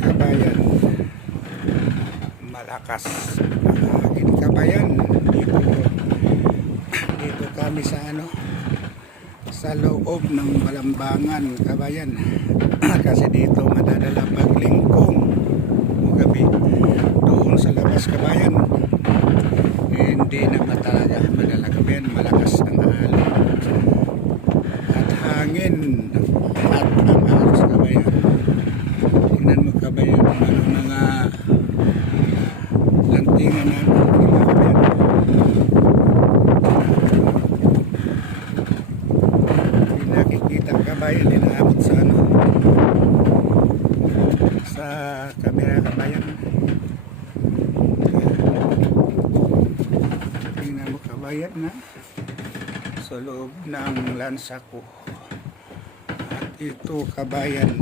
kabayan, malakas ang hangin kabayan. Dito kami sa sa loob ng Balambangan kabayan. Kasi dito madadala paglingkong o gabi. Doon sa labas kabayan, hindi naman talaga madala kabayan. Malakas ang alon at hangin at ang aros kabayan. Tingnan mo kabayan mga lantingan natin kabayan. Hindi nakikita kabayan, inaabot sa sa kamera kabayan. Tingnan mo kabayan na sa loob ng lansa ko. At ito kabayan,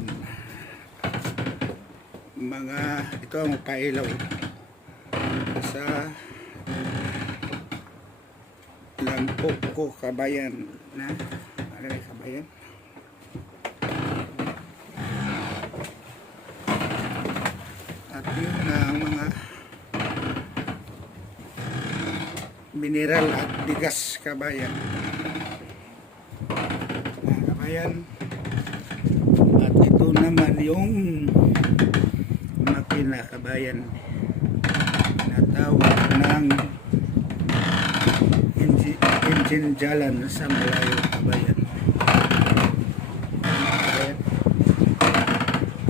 ito ang pailaw sa lampok ko kabayan na kabayan. At yun na ang mga mineral at bigas kabayan kabayan. At ito naman yung makina kabayan na tawag ng engine jalan sa malayo kabayan.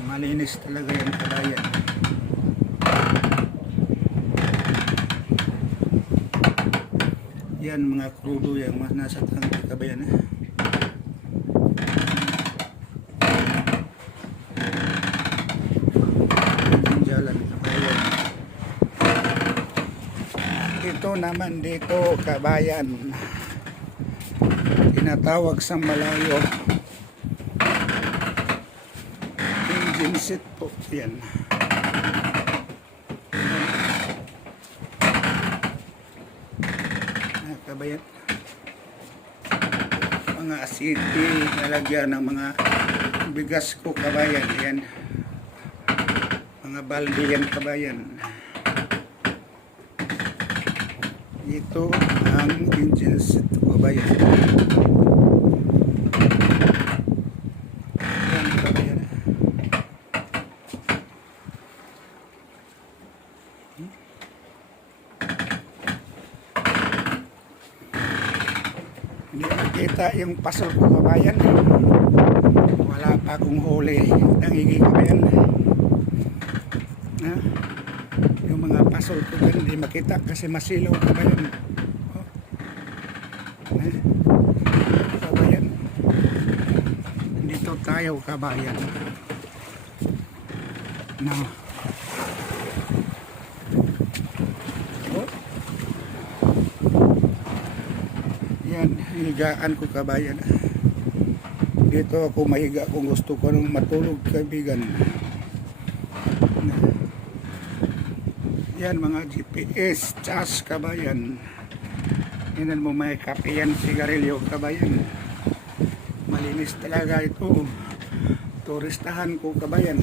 Malinis talaga yan kabayan. Yan mga krudo yung nasa tangke kabayan. Ito naman dito kabayan, tinatawag sa malayo engine set po yan. Kabayan, mga asiti nalagyan ng mga bigas ko kabayan. Yan mga balde yan kabayan. Ito ang engine set kabayan. Yan kabayan. Hindi nakita yung pasol ko kabayan. Wala pa akong huli ng higi kabayan. Yung mga pasol ko dyan hindi makita kasi masilaw kabayan. Kabayan, dito tayo kabayan na yan, higaan ko kabayan. Dito ako mahiga kung gusto ko nung matulog kaibigan. Yan mga GPS chas kabayan. Yan mo may kape yan, sigarilyo kabayan. Malinis talaga ito. Turistahan ko kabayan.